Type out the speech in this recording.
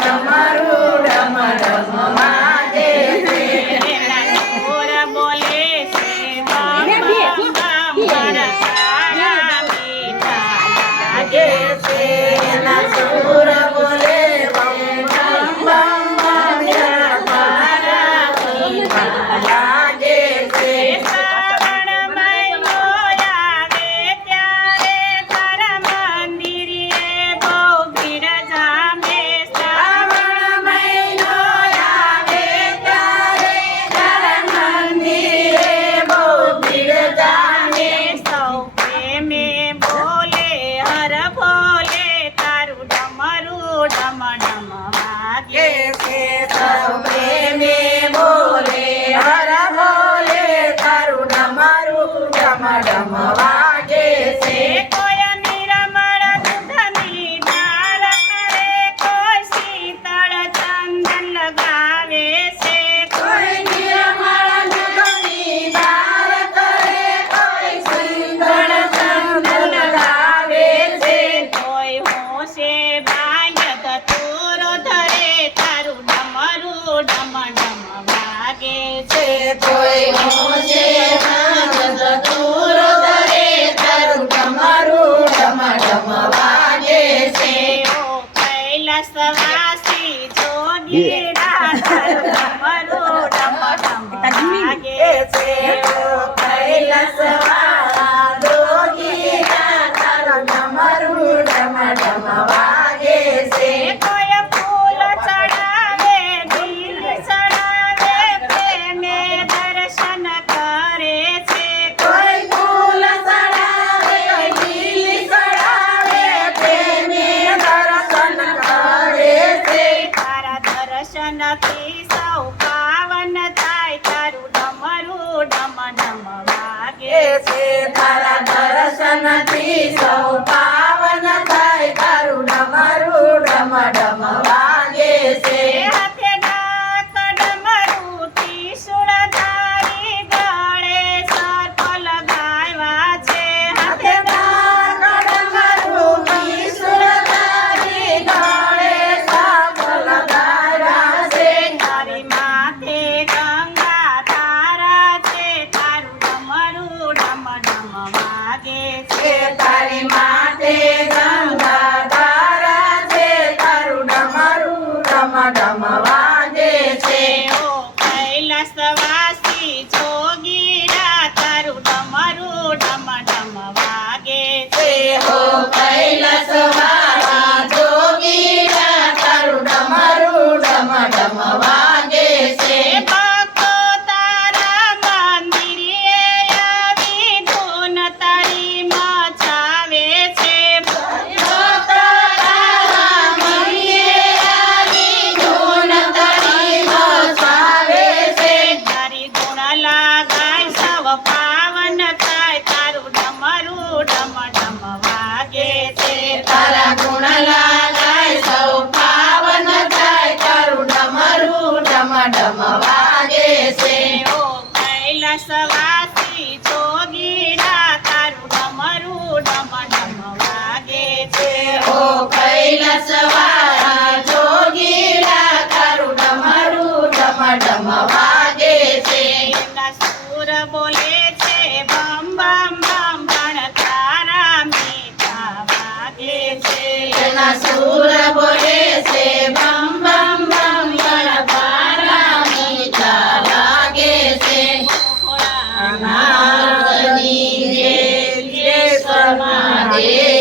ડમરું ડમ ડમ વાગે છે. સુર બોલે છે બમ બમ બમ મારા તારા મીઠા લાગે છે. એના સુર બોલે બમ બમ બમ બમ તારા મીઠા લાગે છે. શ્રાવણ મહિનો આવે ત્યારે તારા મંદિરે બહુ ભીડ જામે. શ્રાવણ મહિનો આવે ત્યારે તારા મંદિરે બહુ ભીડ જામે. સૌ પ્રેમે બોલે હર બોલે તારું ડમરું ડમ ડમ વાગે છે. સૌ પ્રેમે બોલે હર બોલે તારું ડમરું ડમ ડમ વાગે છે. કોઈ નિરમળ દૂધની ધાર કરે, કોઈ શીતળ ચંદન લગાવે છે. કોઈ નિર્મળ દૂધની ધાર કરે, કોઈ સુંદર ચંદન લગાવે છે. કોઈ હોશે ભાંગ ધતુરો ધરે તારું ડમરું ડમ ડમ વાગે છે. કોઈ હોશે ભાંગ ધતુરો ધરે તારું ડમરું ડમ ડમ વાગે છે. ઓ કૈલાસવાસી જોગીરા તારું ડમરું ડમ ડમ વાગે છે. ઓ કૈલાસવાળા જોગીરા તારું ડમરું ડમ ડમ વાગે છે. કોઈ ફૂલ ચડાવે દિલ ચડાવે પ્રેમે દર્શન કરે છે. કોઈ ફૂલ ચડાવે, દિલ ચડાવે, પ્રેમે દર્શન કરે છે. તારા દર્શનથી સૌ પાવન થાય તારું ડમરું ડમ ડમ વાગે છે. તારા દર્શનથી સૌ પાવન થાય તારું ડમરું ડમ ડમ વાગે છે. હાથે ડાક ડમરું ત્રિશૂળધારી ગળે સર્પ લગાવ્યા છે. હાથે ડમરું ત્રિશૂળધારી ગળે સર્પ લગાવ્યા છે. તારી માથે ગંગા તારા છે તારું ડમરું ડમ ડમ વાગે છે. તારી માથે ગંગા તારા છે તારું ડમરું ડમ ડમ વાગે છે. ઓ કૈલાસવાસી જોગીરા તારું ડમરું ડમ ડમ વાગે છે. હો કૈલાસવાળા જોગીરા તારું ડમરું ડમ ડમ વાગે છે. ભક્તો તારા મંદિરે આવી ધૂન તારી મચાવે છે. તારા મંદિરે આવી ધૂન તારી મચાવે છે. તારી ગુણ લાગાય સવ પાવન થાય તારું ડમરું ડમ ડમ વાગે છે. તારા ગુણ લાગાય સૌ પાવન થાય તારું ડમરું ડમ ડમ વાગે છે. ઓ કૈલાસવાસી જોગીરા તારું ડમરું ડમ ડમ વાગે છે. ઓ કૈલાસવાળા જોગીરા તારું ડમરું ડમ ડમ વાગે છે. એમના સુર બોલે છે બમ બમ બમ પણ તારા મીઠા વાગે છે. એના સુર બોલે છે બમ બમ બમ પણ તારા મીઠા લાગે છે. ભોળા નાગની જે જે સમાધે